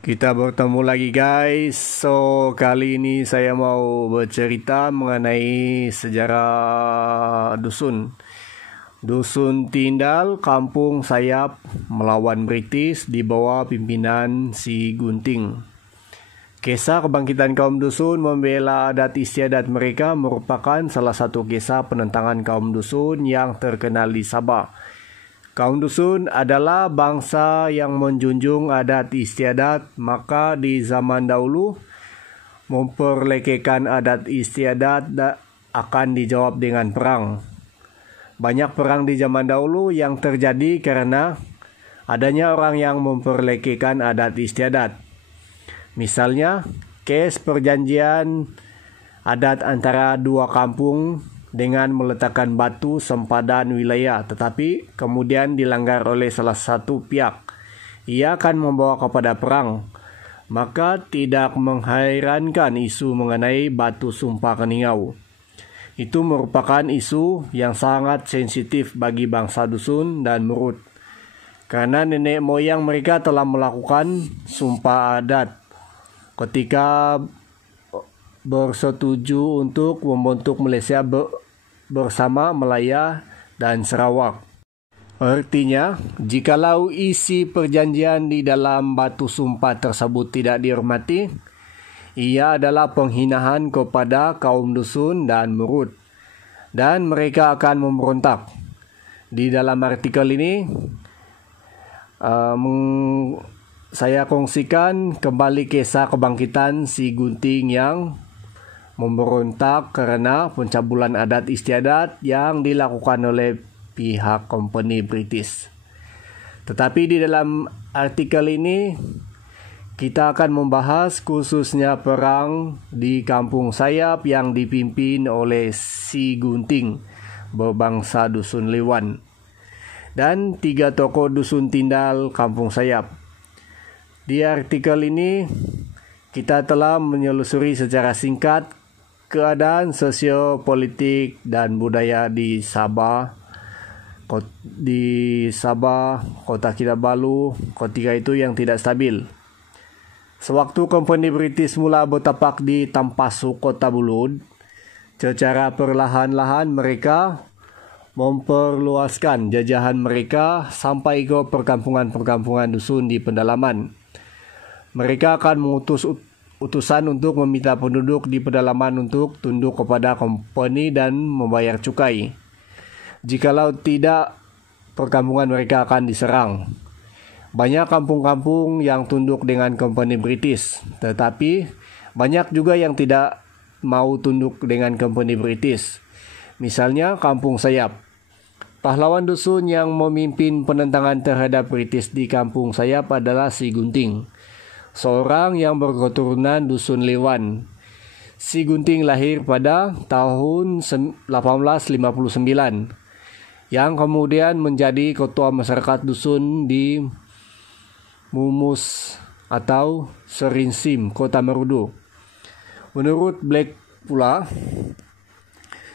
Kita bertemu lagi guys. So kali ini saya mau bercerita mengenai sejarah dusun. Dusun Tindal, Kampung Sayap melawan British di bawah pimpinan Si Gunting. Kisah kebangkitan kaum dusun membela adat istiadat mereka merupakan salah satu kisah penentangan kaum dusun yang terkenal di Sabah. Kaum dusun adalah bangsa yang menjunjung adat istiadat, maka di zaman dahulu memperlekehkan adat istiadat akan dijawab dengan perang. Banyak perang di zaman dahulu yang terjadi karena adanya orang yang memperlekehkan adat istiadat. Misalnya, kes perjanjian adat antara dua kampung dengan meletakkan batu sempadan wilayah, tetapi kemudian dilanggar oleh salah satu pihak. Ia akan membawa kepada perang. Maka tidak mengherankan isu mengenai batu sumpah keningau. Itu merupakan isu yang sangat sensitif bagi bangsa dusun dan Murut. Karena nenek moyang mereka telah melakukan sumpah adat ketika bersetuju untuk membentuk Malaysia bersama Malaya dan Sarawak. Artinya, jikalau isi perjanjian di dalam batu sumpah tersebut tidak dihormati, ia adalah penghinaan kepada kaum dusun dan Murut, dan mereka akan memberontak. Di dalam artikel ini, saya kongsikan kembali kisah kebangkitan Si Gunting yang memberontak karena pencabulan adat istiadat yang dilakukan oleh pihak company British. Tetapi di dalam artikel ini kita akan membahas khususnya perang di Kampung Sayap yang dipimpin oleh Si Gunting berbangsa Dusun Lewan dan 3 tokoh Dusun Tindal Kampung Sayap. Di artikel ini kita telah menyelusuri secara singkat keadaan sosiopolitik dan budaya di Sabah, Kota Kinabalu ketika itu yang tidak stabil. Sewaktu company British mula bertapak di Tampasu, Kota Bulud, secara perlahan-lahan mereka memperluaskan jajahan mereka sampai ke perkampungan-perkampungan dusun di pedalaman. Mereka akan mengutus utusan untuk meminta penduduk di pedalaman untuk tunduk kepada company dan membayar cukai. Jikalau tidak, perkampungan mereka akan diserang. Banyak kampung-kampung yang tunduk dengan company British, tetapi banyak juga yang tidak mau tunduk dengan company British. Misalnya Kampung Sayap. Pahlawan dusun yang memimpin penentangan terhadap British di Kampung Sayap adalah Si Gunting, seorang yang berketurunan Dusun Lewan. Si Gunting lahir pada tahun 1859, yang kemudian menjadi ketua masyarakat dusun di Mumus atau Serinsim, Kota Merudu. Menurut Black pula,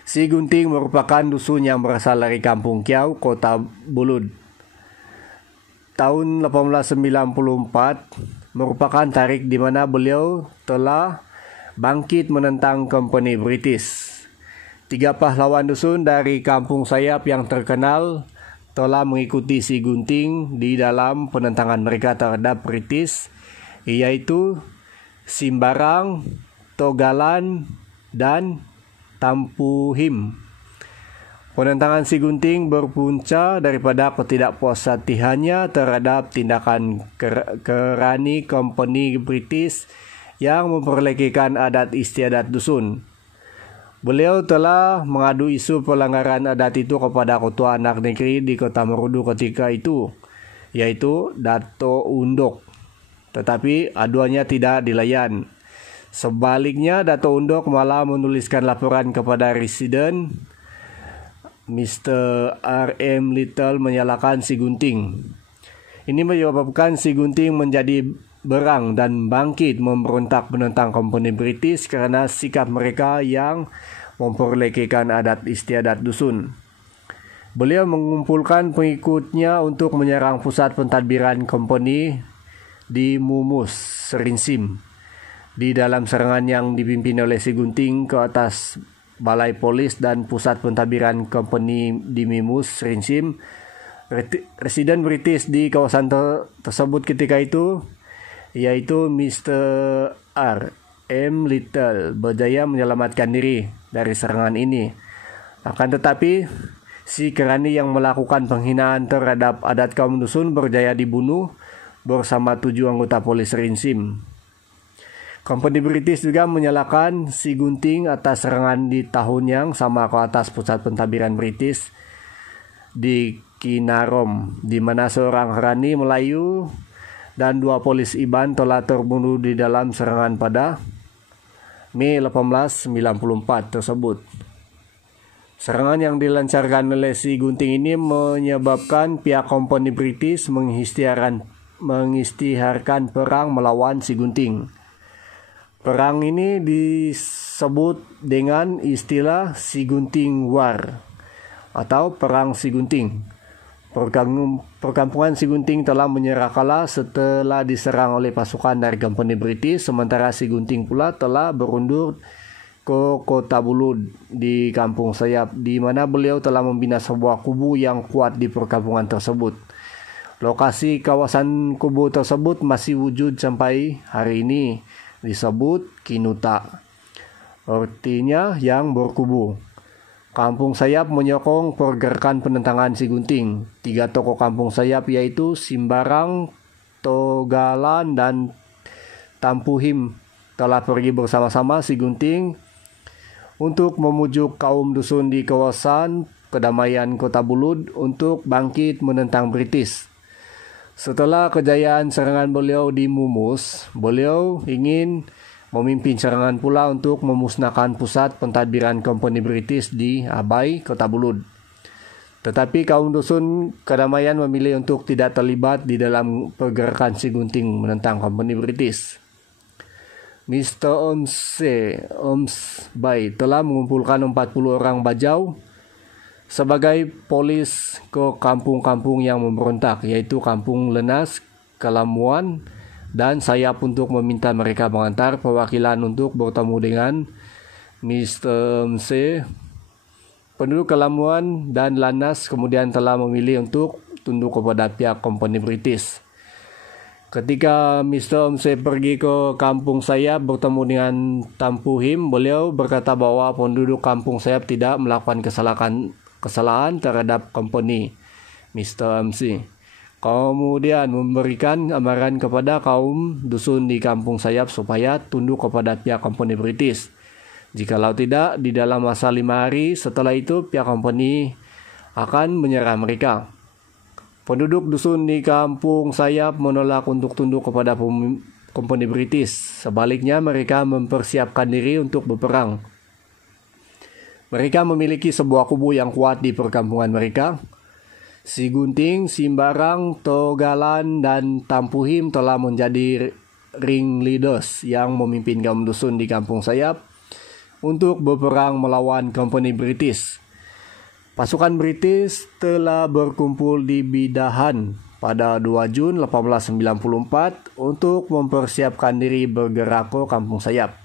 Si Gunting merupakan dusun yang berasal dari Kampung Kiau, Kota Bulud. Tahun 1894 merupakan tarikh di mana beliau telah bangkit menentang company British. 3 pahlawan dusun dari Kampung Sayap yang terkenal telah mengikuti Si Gunting di dalam penentangan mereka terhadap British, yaitu Simbarang, Togalan, dan Tampuhim. Penentangan Si Gunting berpunca daripada ketidakpuasatihannya terhadap tindakan kerani company British yang memperlekehkan adat istiadat dusun. Beliau telah mengadu isu pelanggaran adat itu kepada Ketua Anak Negeri di Kota Merudu ketika itu, yaitu Dato' Undok. Tetapi aduannya tidak dilayan. Sebaliknya, Dato' Undok malah menuliskan laporan kepada Residen Mr. R.M. Little menyalahkan Si Gunting. Ini menyebabkan Si Gunting menjadi berang dan bangkit memberontak menentang company British karena sikap mereka yang memperlekehkan adat istiadat dusun. Beliau mengumpulkan pengikutnya untuk menyerang pusat pentadbiran company di Mumus, Serinsim, di dalam serangan yang dipimpin oleh Si Gunting ke atas Balai Polis dan Pusat Pentadbiran Company di Mumus, Serinsim. Residen British di kawasan tersebut ketika itu, yaitu Mr. R. M. Little, berjaya menyelamatkan diri dari serangan ini. Akan tetapi, si Kerani yang melakukan penghinaan terhadap adat kaum dusun berjaya dibunuh bersama 7 anggota polis Serinsim. Company British juga menyalahkan Si Gunting atas serangan di tahun yang sama ke atas Pusat Pentadbiran British di Kinarom, di mana seorang Rani Melayu dan 2 polis Iban telah terbunuh di dalam serangan pada Mei 1894 tersebut. Serangan yang dilancarkan oleh Si Gunting ini menyebabkan pihak Company British mengisytiharkan perang melawan Si Gunting. Perang ini disebut dengan istilah Si Gunting War atau Perang Si Gunting. Perkampungan Si Gunting telah menyerah kalah setelah diserang oleh pasukan dari Company British, sementara Si Gunting pula telah berundur ke Kota Bulud di Kampung Sayap, di mana beliau telah membina sebuah kubu yang kuat di perkampungan tersebut. Lokasi kawasan kubu tersebut masih wujud sampai hari ini, disebut Kinuta, artinya yang berkubu. Kampung Sayap menyokong pergerakan penentangan Si Gunting. 3 tokoh Kampung Sayap yaitu Simbarang, Togalan, dan Tampuhim telah pergi bersama-sama Si Gunting untuk memujuk kaum dusun di kawasan kedamaian Kota Bulud untuk bangkit menentang British. Setelah kejayaan serangan beliau di Mumus, beliau ingin memimpin serangan pula untuk memusnahkan Pusat Pentadbiran Company British di Abai, Kota Bulud. Tetapi kaum dusun kedamaian memilih untuk tidak terlibat di dalam pergerakan Si Gunting menentang Company British. Mr. Omsbai telah mengumpulkan 40 orang bajau sebagai polis ke kampung-kampung yang memberontak, yaitu Kampung Lenas, Kalamuan, dan Sayap untuk meminta mereka mengantar perwakilan untuk bertemu dengan Mr. MC. Penduduk Kalamuan dan Lanas kemudian telah memilih untuk tunduk kepada pihak Company British. Ketika Mr. MC pergi ke Kampung Sayap bertemu dengan Tampuhim, beliau berkata bahwa penduduk Kampung Sayap tidak melakukan kesalahan terhadap Company Mr. MC. Kemudian memberikan amaran kepada kaum dusun di Kampung Sayap supaya tunduk kepada pihak Company British. Jikalau tidak, di dalam masa 5 hari setelah itu pihak Company akan menyerah mereka. Penduduk dusun di Kampung Sayap menolak untuk tunduk kepada Company British. Sebaliknya mereka mempersiapkan diri untuk berperang. Mereka memiliki sebuah kubu yang kuat di perkampungan mereka. Si Gunting, Simbarang, Togalan, dan Tampuhim telah menjadi ringleaders yang memimpin kaum dusun di Kampung Sayap untuk berperang melawan Company British. Pasukan British telah berkumpul di Bidahan pada 2 Jun 1894 untuk mempersiapkan diri bergerak ke Kampung Sayap.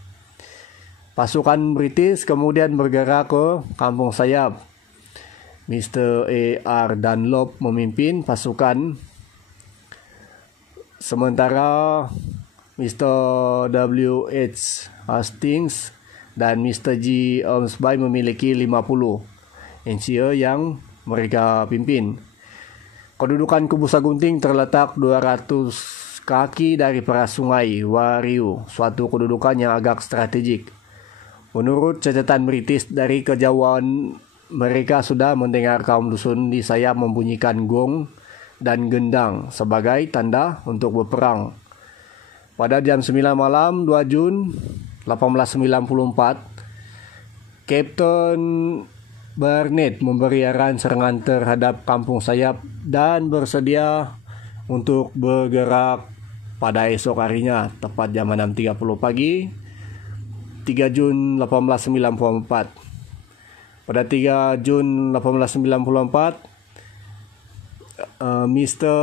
Pasukan British kemudian bergerak ke Kampung Sayap. Mr. A.R. Dunlop memimpin pasukan, sementara Mr. W.H. Hastings dan Mr. G. Ormsby memiliki 50 engineer yang mereka pimpin. Kedudukan kubu Si Gunting terletak 200 kaki dari peras sungai Wariu, suatu kedudukan yang agak strategik. Menurut catatan British, dari kejauhan mereka sudah mendengar kaum dusun di Sayap membunyikan gong dan gendang sebagai tanda untuk berperang. Pada jam 9 malam 2 Jun 1894, Kapten Barnett memberi arahan serangan terhadap Kampung Sayap dan bersedia untuk bergerak pada esok harinya, tepat jam 6.30 pagi, 3 Jun 1894. Pada 3 Jun 1894, Mr.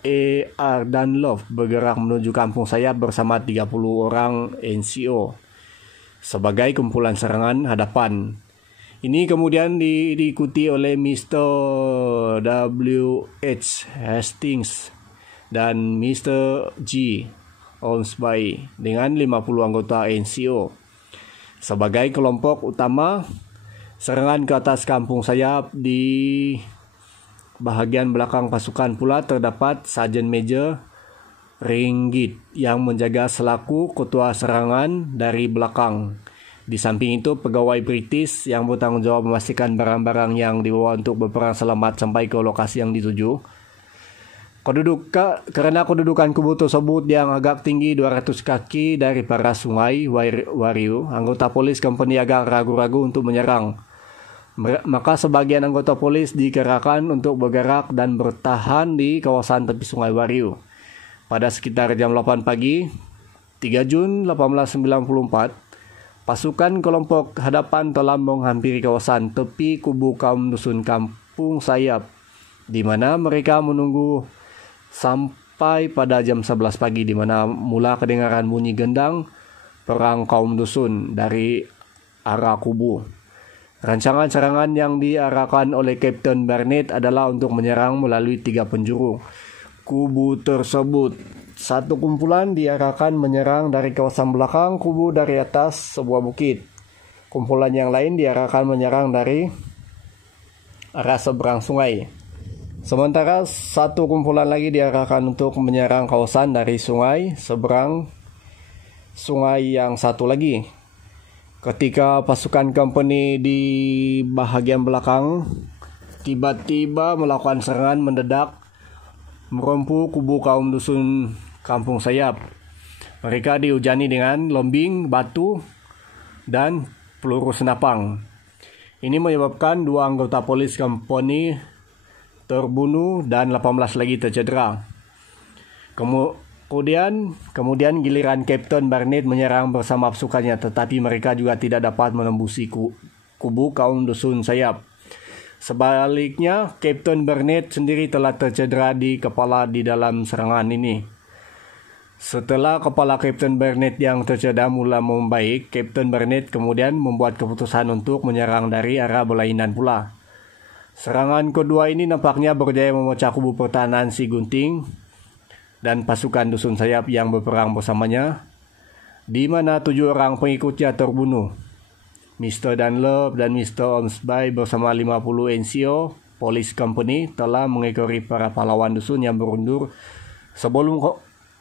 A.R. Dunlop bergerak menuju Kampung Sayap bersama 30 orang NCO sebagai kumpulan serangan hadapan. Ini kemudian diikuti oleh Mr. W.H. Hastings dan Mr. G. Ormsby dengan 50 anggota NCO. Sebagai kelompok utama, serangan ke atas Kampung Sayap di bahagian belakang pasukan pula terdapat Sarjan Major Ringgit yang menjaga selaku ketua serangan dari belakang. Di samping itu, pegawai British yang bertanggung jawab memastikan barang-barang yang dibawa untuk berperang selamat sampai ke lokasi yang dituju. Karena kedudukan kubu tersebut yang agak tinggi 200 kaki dari para sungai Wariu, anggota polis company agak ragu-ragu untuk menyerang. Maka sebagian anggota polis dikerahkan untuk bergerak dan bertahan di kawasan tepi sungai Wariu. Pada sekitar jam 8 pagi, 3 Jun 1894, pasukan kelompok hadapan telah menghampiri kawasan tepi kubu kaum dusun Kampung Sayap, di mana mereka menunggu sampai pada jam 11 pagi, di mana mula kedengaran bunyi gendang perang kaum dusun dari arah kubu. Rancangan serangan yang diarahkan oleh Kapten Barnett adalah untuk menyerang melalui 3 penjuru kubu tersebut. Satu kumpulan diarahkan menyerang dari kawasan belakang kubu dari atas sebuah bukit. Kumpulan yang lain diarahkan menyerang dari arah seberang sungai. Sementara satu kumpulan lagi diarahkan untuk menyerang kawasan dari sungai seberang sungai yang satu lagi. Ketika pasukan company di bahagian belakang tiba-tiba melakukan serangan mendadak merempuh kubu kaum dusun Kampung Sayap. Mereka dihujani dengan lombing, batu, dan peluru senapang. Ini menyebabkan 2 anggota polis company terbunuh dan 18 lagi tercedera. Kemudian giliran Kapten Barnett menyerang bersama pasukannya, tetapi mereka juga tidak dapat menembusi kubu kaum dusun Sayap. Sebaliknya, Kapten Barnett sendiri telah tercedera di kepala di dalam serangan ini. Setelah kepala Kapten Barnett yang tercedera mula membaik, Kapten Barnett kemudian membuat keputusan untuk menyerang dari arah berlainan pula. Serangan kedua ini nampaknya berjaya memecah kubu pertahanan si Gunting dan pasukan dusun Sayap yang berperang bersamanya, di mana 7 orang pengikutnya terbunuh. Mr. Dunlop dan Mr. Ormsby bersama 50 NCO Police Company telah mengekori para pahlawan dusun yang berundur sebelum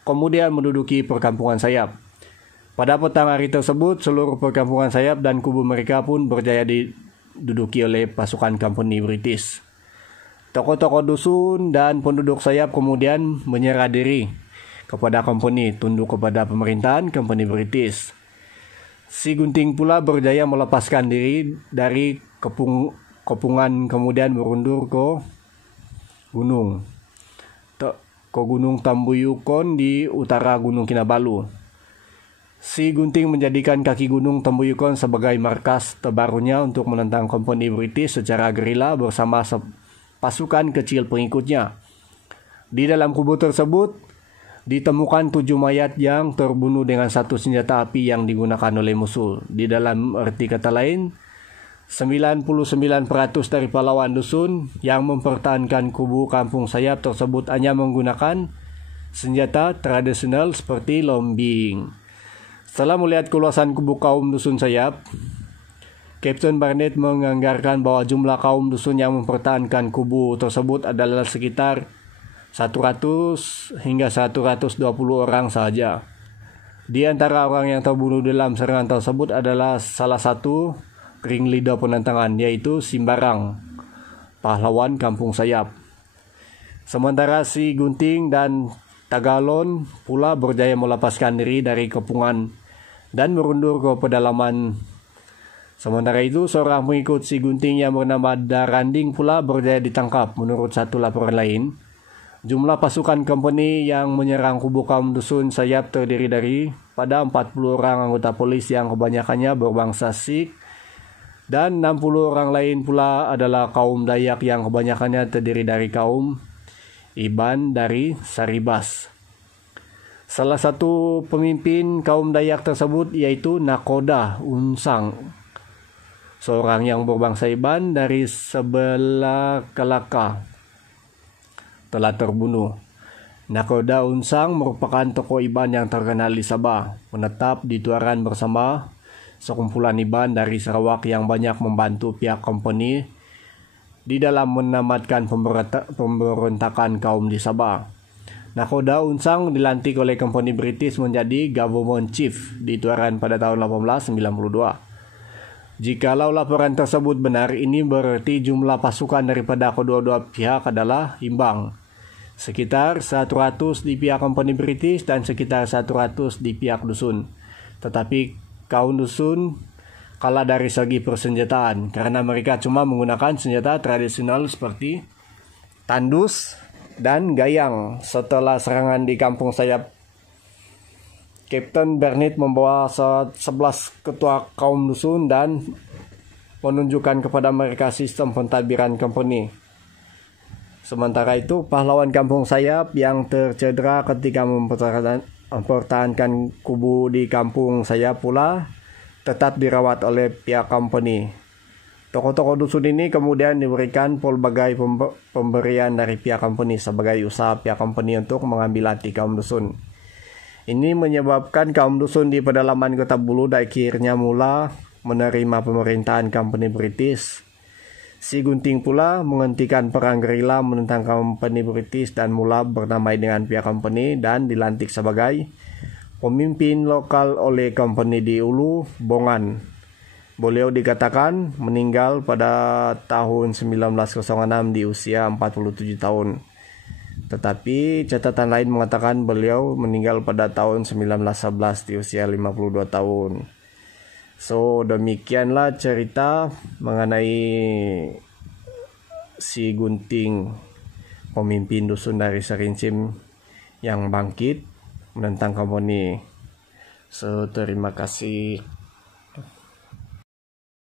kemudian menduduki perkampungan Sayap. Pada petang hari tersebut, seluruh perkampungan Sayap dan kubu mereka pun berjaya diduduki oleh pasukan company British. Tokoh-tokoh dusun dan penduduk Sayap kemudian menyerah diri kepada company, tunduk kepada pemerintahan company British. Si Gunting pula berjaya melepaskan diri dari kepungan kemudian berundur ke Gunung Tambuyukon di utara Gunung Kinabalu. Si Gunting menjadikan kaki Gunung Tambuyukon sebagai markas terbarunya untuk menentang company British secara gerila bersama pasukan kecil pengikutnya. Di dalam kubu tersebut ditemukan 7 mayat yang terbunuh dengan satu senjata api yang digunakan oleh musuh. Di dalam arti kata lain, 99% dari pahlawan dusun yang mempertahankan kubu Kampung Sayap tersebut hanya menggunakan senjata tradisional seperti lombing. Setelah melihat keluasan kubu kaum dusun Sayap, Kapten Barnett menganggarkan bahwa jumlah kaum dusun yang mempertahankan kubu tersebut adalah sekitar 100 hingga 120 orang saja. Di antara orang yang terbunuh dalam serangan tersebut adalah salah satu ringleader penentangan, yaitu Simbarang, pahlawan Kampung Sayap. Sementara si Gunting dan Tagalon pula berjaya melepaskan diri dari kepungan dan merundur ke pedalaman. Sementara itu, seorang pengikut si Gunting yang bernama Daranding pula berjaya ditangkap. Menurut satu laporan lain, jumlah pasukan company yang menyerang kubu kaum dusun Sayap terdiri dari pada 40 orang anggota polis yang kebanyakannya berbangsa Sikh Dan 60 orang lain pula adalah kaum Dayak yang kebanyakannya terdiri dari kaum Iban dari Saribas. Salah satu pemimpin kaum Dayak tersebut yaitu Nakoda Unsang, seorang yang berbangsa Iban dari sebelah Kelaka, telah terbunuh. Nakoda Unsang merupakan tokoh Iban yang terkenal di Sabah, menetap di Tuaran bersama sekumpulan Iban dari Sarawak yang banyak membantu pihak company di dalam menamatkan pemberontakan kaum di Sabah. Nakoda Unsang dilantik oleh company British menjadi government chief di Tuaran pada tahun 1892. Jikalau laporan tersebut benar, ini berarti jumlah pasukan daripada kedua-dua pihak adalah imbang. Sekitar 100 di pihak company British dan sekitar 100 di pihak dusun. Tetapi kaum dusun kalah dari segi persenjataan karena mereka cuma menggunakan senjata tradisional seperti tandus dan gayang. Setelah serangan di kampung sayap, Kapten Bernard membawa 11 ketua kaum dusun dan menunjukkan kepada mereka sistem pentadbiran company. Sementara itu, pahlawan kampung sayap yang tercedera ketika mempertahankan kubu di kampung sayap pula tetap dirawat oleh pihak company. Tokoh-tokoh dusun ini kemudian diberikan pelbagai pemberian dari pihak company sebagai usaha pihak company untuk mengambil hati kaum dusun. Ini menyebabkan kaum dusun di pedalaman Kota Bulu akhirnya mula menerima pemerintahan company British. Si Gunting pula menghentikan perang gerila menentang company British dan mula berdamai dengan pihak company dan dilantik sebagai pemimpin lokal oleh company di Ulu Bongan. Beliau dikatakan meninggal pada tahun 1906 di usia 47 tahun. Tetapi catatan lain mengatakan beliau meninggal pada tahun 1911 di usia 52 tahun. So, demikianlah cerita mengenai si Gunting, pemimpin dusun dari Serincim yang bangkit menentang company. So, terima kasih.